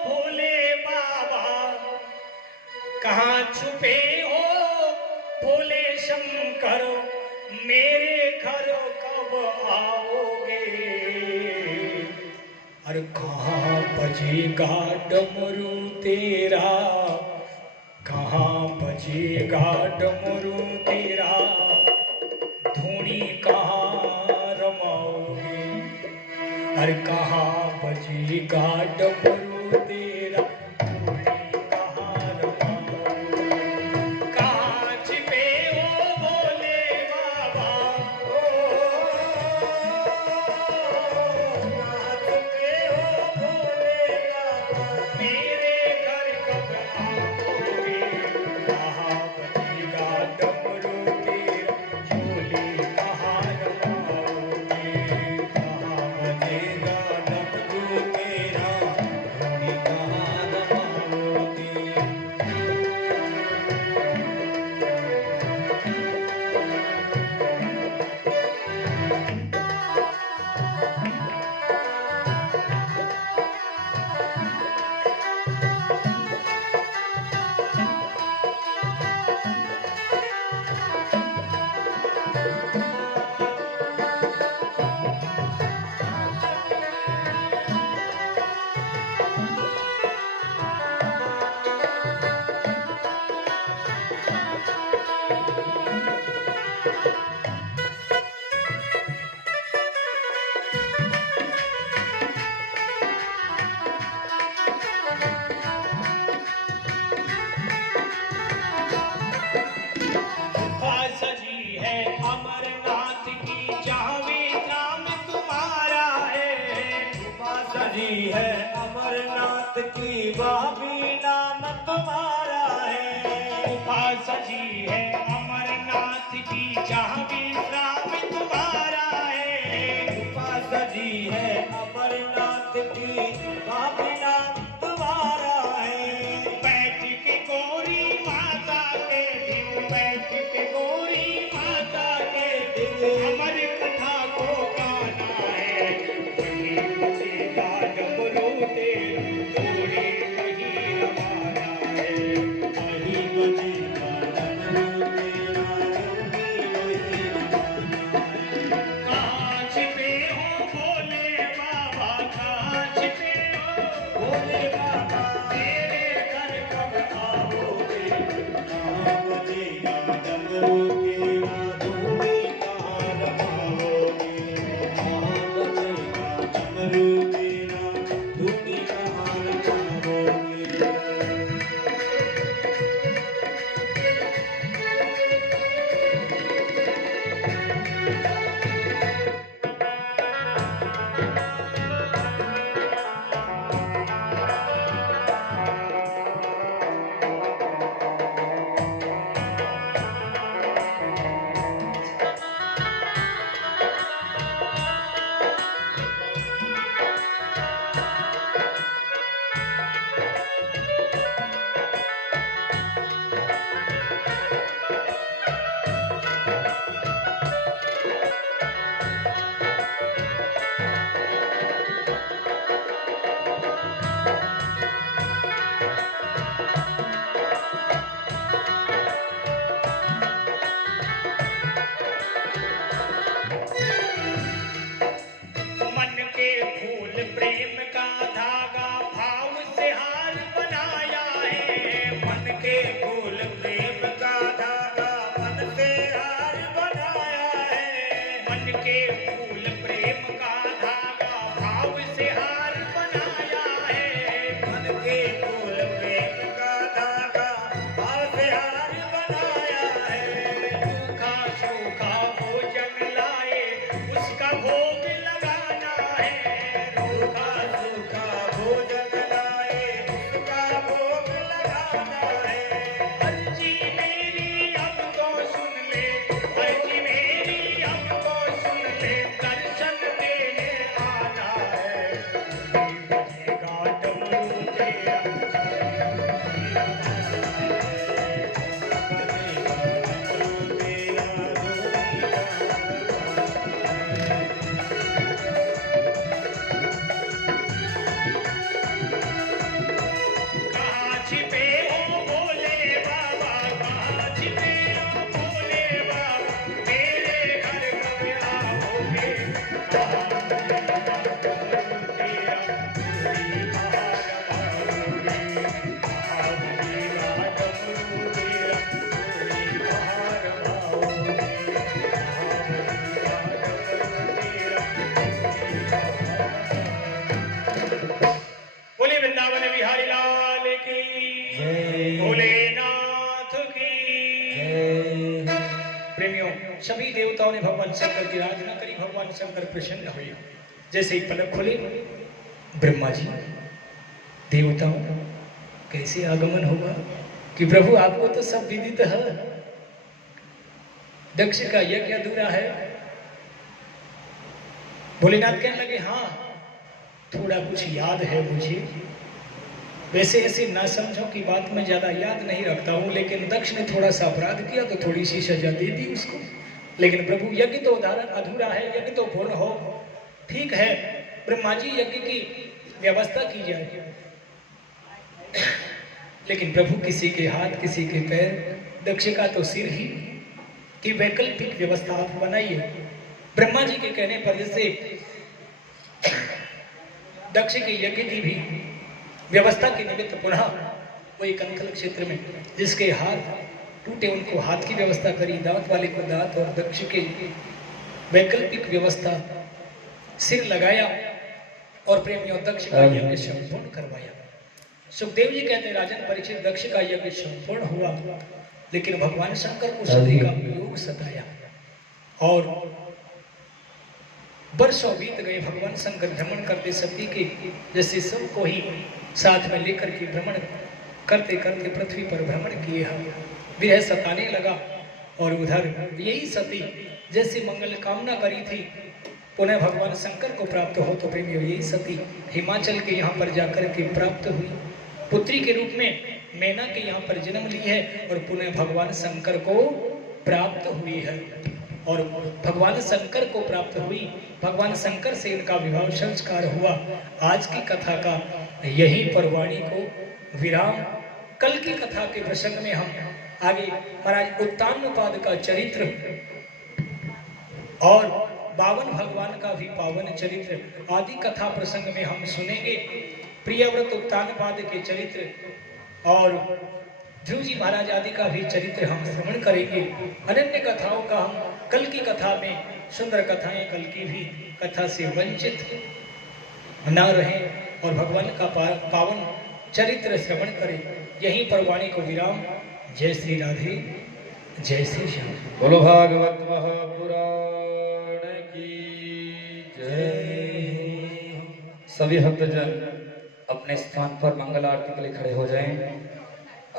भोले बाबा, कहाँ छुपे हो भोले शंकर, मेरे घर कब आओगे। अरे कहाँ बजेगा डमरू तेरा, कहाँ बजेगा डमरू तेरा, धूनी कहाँ रमाओगे। अरे कहाँ बजेगा डमरू तेरा, धूनी कहाँ रमाओगे। कहाँ छिपे हो भोले बाबा, कहाँ छिपे हो भोले बाबा, मेरे घर कब आओगे। कहाँ बजेगा डमरू तेरा, झोली कहाँ रमाओगे। जी है अमरनाथ की भाभी नाम तुम्हारा है। उपासा जी है अमरनाथ की जहाँ विश्राम तुम्हारा है। उपासा जी है अमरनाथ की भाभी नाम तुम्हारा है। बैठ के गोरी माता के दिन, बैठ के गोरी माता के दिन अमर कथा को गाना है। वही बजेगा डमरू तेरी डोरी वही रवाना है। वही बजेगा डमरू तेरा डोरी वही रवाना है। कहाँ छिपे हो भोले बाबा, कहाँ छिपे हो भोले बाबा तेरे घर कब आओगे। कहाँ बजेगा डमरू तेरा डोरी कहाँ रवाओगे। कहाँ बजेगा डमरू तेरा डोरी कहाँ रवाओगे। मन के फूल प्रेम का धागा भाव से हार बनाया है। मन के फूल प्रेम का धागा मन से हार बनाया है। मन के फूल प्रेम का धागा भाव से हार बनाया है। मन के फूल प्रेम का धागा भाव से हार बनाया है। सूखा सूखा भोजन लाए उसका भोग लगाना है। सूखा सूखा भोजन लाए उसका भोग लगाना है। अर्जी मेरी अब तो सुन ले, अर्जी मेरी अब तो सुन ले, दर्शन देने आना है। वही बजेगा डमरू तेरा कहाँ छिपे हो भोले बाबा, कहाँ छिपे हो भोले बाबा मेरे घर कब आओगे। कहाँ बजेगा डमरू तेरा डोरी कहाँ रवाओगे। कहाँ बजेगा डमरू तेरा डोरी कहाँ रवाओगे। कहाँ बजेगा डमरू तेरा डोरी कहाँ। बोले वृंदावन बिहारी लाल की जय। भोलेनाथ की जय। प्रेमियों, सभी देवताओं ने भगवान शंकर की आराधना करी। भगवान शंकर प्रसन्न हुए। जैसे ही पलक खुले, ब्रह्मा जी देवताओं कैसे आगमन होगा कि प्रभु आपको तो सब विदित है। दक्ष का यज्ञ अधूरा है। भोलेनाथ कहने लगे हाँ थोड़ा कुछ याद है मुझे। वैसे ऐसे ना समझो कि बात में ज्यादा याद नहीं रखता हूं, लेकिन दक्ष ने थोड़ा सा अपराध किया तो थोड़ी सी सजा दे दी उसको। लेकिन प्रभु यज्ञ तो उदाहरण अधूरा है, यज्ञ तो पूर्ण हो। ठीक है ब्रह्मा जी यज्ञ की व्यवस्था की जाए, लेकिन प्रभु किसी के हाथ किसी के पैर, दक्ष का तो सिर ही की वैकल्पिक व्यवस्था आप बनाइए। ब्रह्मा जी के कहने पर जैसे दक्ष के यज्ञ की भी व्यवस्था के निमित्त पुनः वही कंखल क्षेत्र में जिसके हाथ टूटे उनको हाथ की व्यवस्था करी, दांत वाले को दांत, और दक्ष के वैकल्पिक व्यवस्था सिर लगाया और प्रेमियों दक्ष का यज्ञ संपूर्ण करवाया। सुखदेव जी कहते हैं राजन परीक्षित दक्ष का यज्ञ संपूर्ण हुआ, लेकिन भगवान शंकर को सती का वियोग सताया और वर्षों बीत गए, भगवान शंकर भ्रमण करते सती के जैसे सबको ही साथ में लेकर के भ्रमण करते करते पृथ्वी पर भ्रमण किए हम। विरह सताने लगा और उधर यही सती जैसे मंगल कामना करी थी पुनः भगवान शंकर को प्राप्त हो, तो प्रेमियों यही सती हिमाचल के यहाँ पर जाकर के प्राप्त हुई। पुत्री के रूप में मैना के यहाँ पर जन्म ली है और पुनः भगवान शंकर को प्राप्त हुई है। और भगवान शंकर को प्राप्त हुई, भगवान शंकर से इनका विवाह संस्कार हुआ। आज की कथा का यही पर वाणी को विराम। कल की कथा के प्रसंग में हम आगे महाराज उत्तानपाद का चरित्र और 52 भगवान का भी पावन चरित्र आदि कथा प्रसंग में हम सुनेंगे। प्रियव्रत उत्तानपाद के चरित्र और ध्रुव जी महाराज आदि का भी चरित्र हम श्रवण करेंगे। अनन्य कथाओं का हम कल की कथा में सुंदर कथाएं कल की भी कथा से वंचित न रहें और भगवान का पावन चरित्र श्रवण करें। यहीं पर वाणी को विराम। जय श्री राधे, जय श्री श्याम। बोलो भागवत महापुराण की जय। सभी भक्तजन अपने स्थान पर मंगल आरती के लिए खड़े हो जाएं।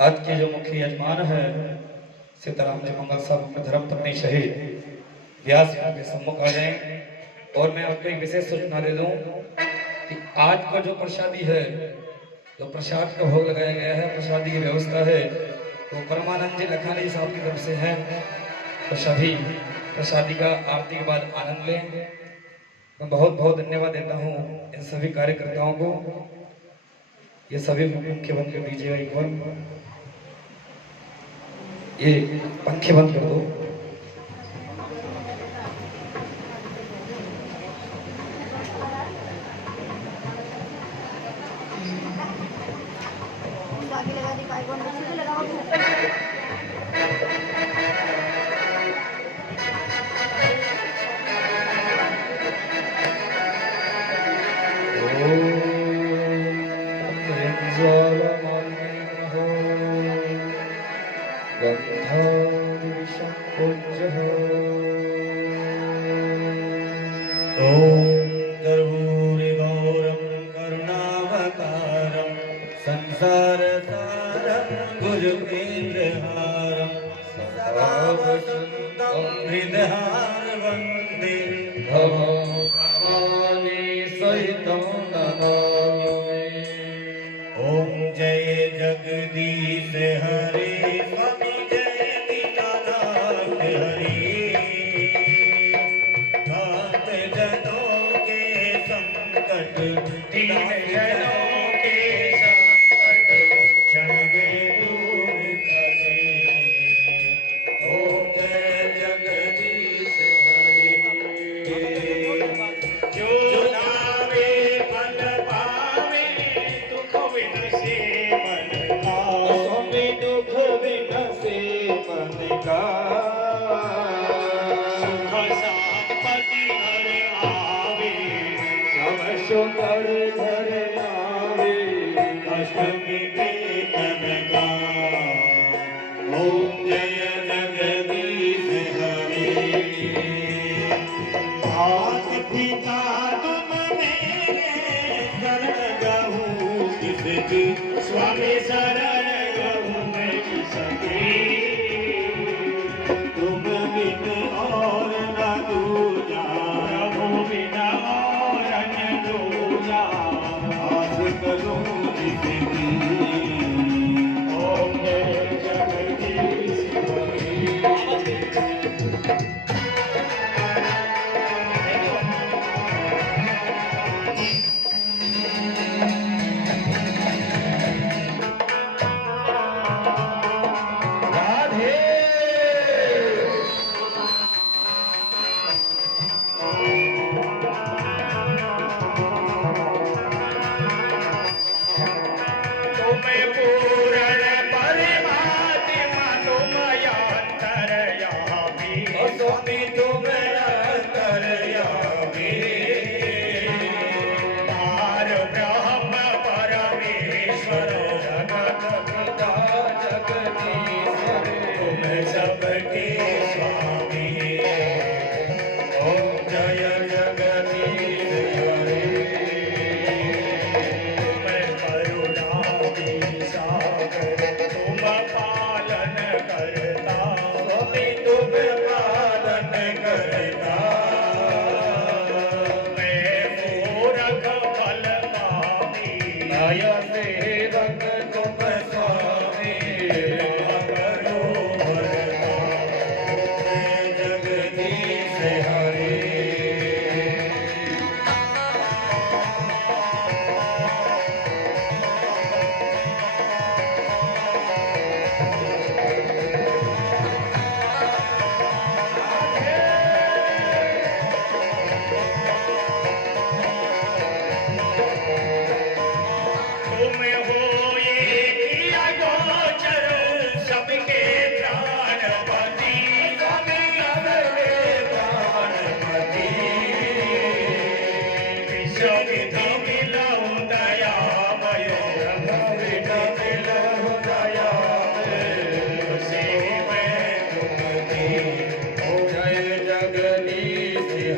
आज के जो मुख्य यजमान है सीताराम जी मंगल साहब अपने धर्म पत्नी शहीद व्यास के सम्मुख आ जाएं। और मैं आपको एक विशेष सूचना दे दूं कि आज का जो प्रसादी है, जो प्रसाद का भोग लगाया गया है, प्रसादी की व्यवस्था है, तो परमानंद जी लखानी साहब की तरफ से है। तो सभी प्रसादी का आरती के बाद आनंद लें। मैं बहुत बहुत धन्यवाद देता हूँ इन सभी कार्यकर्ताओं को। ये सभी पंखे बंद कर दीजिएगा एक बार, ये पंखे बंद कर दो।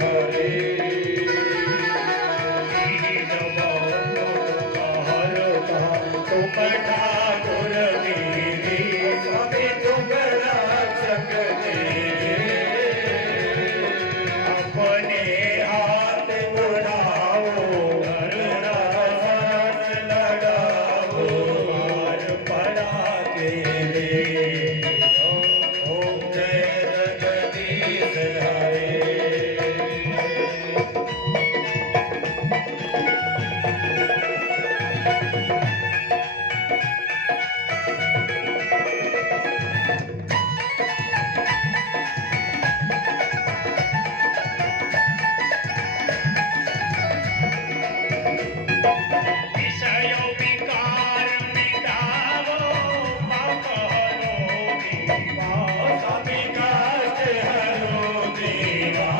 हरे तुम ठाकुर मेरे स्वामी तुम रक्षक मेरे अपने हाथ बढ़ाओ करुणा साथ लगाओ पार पड़ा तेरे ओम जय जगदीश हरे विषयों विकार मिटाओ पाप हरो दीवा स्वामी काष्ट हरो दीवा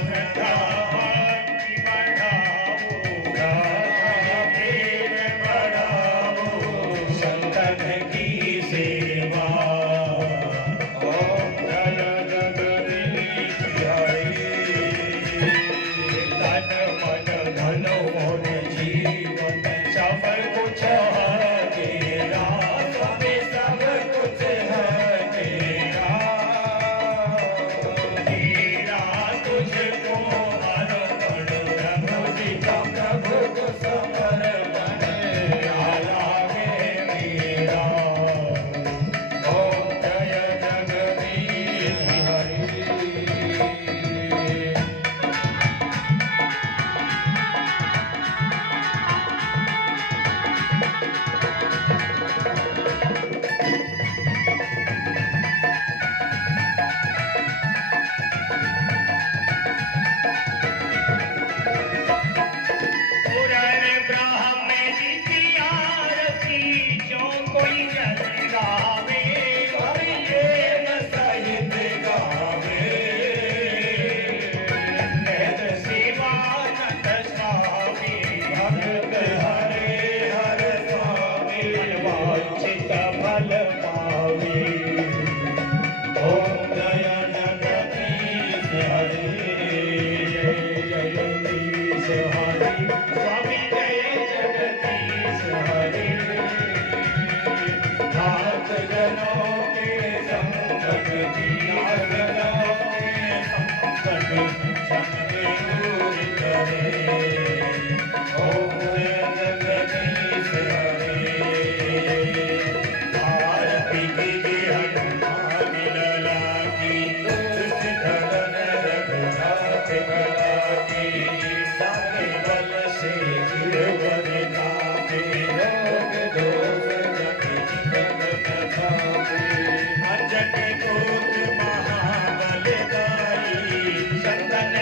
श्रद्धा भक्ति बढ़ाओ राधा प्रेम बढ़ाओ संतन की सेवा ओम जय जगदीश हरे तन मन धन मोर जीवन सब कुछ है तेरा स्वामी सब कुछ है तेरा तेरा तुझको अर्पण प्रभु जी का प्रभु को समर्पण आला है मेरा ओम जय जगदीश हरे पुरन ब्रह्म जी की आरती जो कोई जल गावे स्वामी प्रेम सहित गावे वेद शिवानंद स्वामी भक्त हरे हर स्वामी वांछित फल पावे ओम जय जगदीश हरे जय जगदीश हरे स्वामी जय जगदीश हरे नाथ जनों के संकट नाथ जनों के संकट संगे दूर करे ओम जय जगदीश हरे आरती की हनुमान लला की दुष्ट धन रघुनाथ कला की साके बल से गिरवर कापे रोग दोष जति जीवन प्रतापे अजट कोट महाबलदाई संतन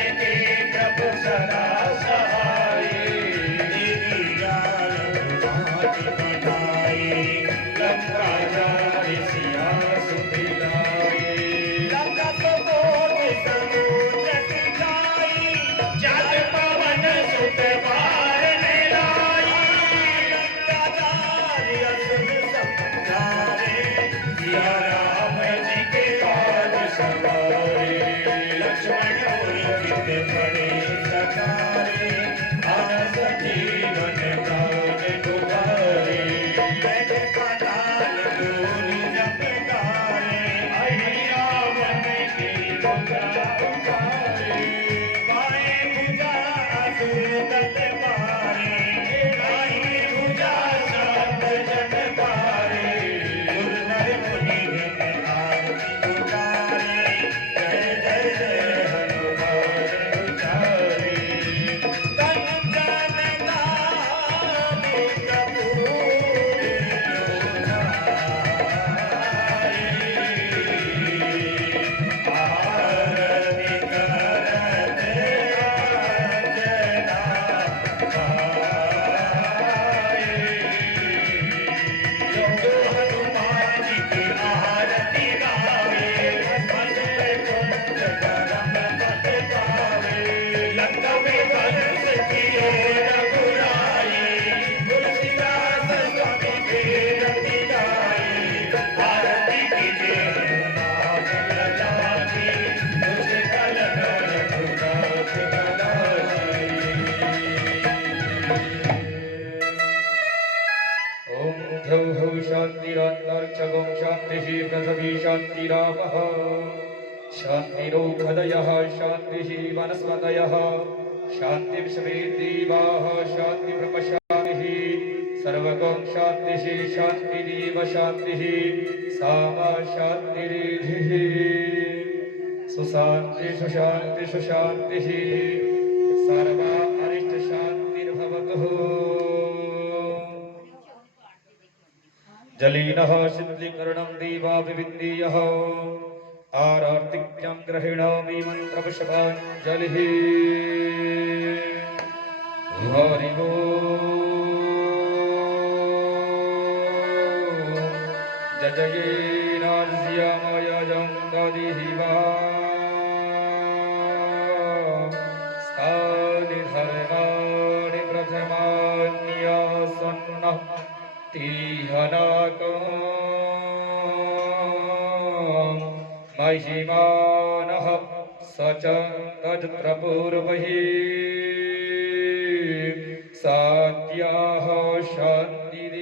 प्राणिनः शान्तिः वनस्पतयः शान्ति विश्वे देवाः शान्ति ब्रह्मशान्तिः सर्वगं शान्तिः शान्तिरेव शान्तिः सामा शान्तिरिधिः सुशान्ति सुशान्ति सुशान्तिः सर्वा अरिष्ट शान्तिर्भवतु जलीनः सिद्धीकरणं देवा विविन्दीयः आरार्तिक्यं ग्रहिणामि मन्त्रपुष्पाञ्जलिः हरि ओम् जजयेनाज्यमयजं दधिवा स्थानि धर्माणि प्रथमान्यासन्नः तिहनाकम् महिमानः स च तत्र पूर्वैः सात्याः शान्ति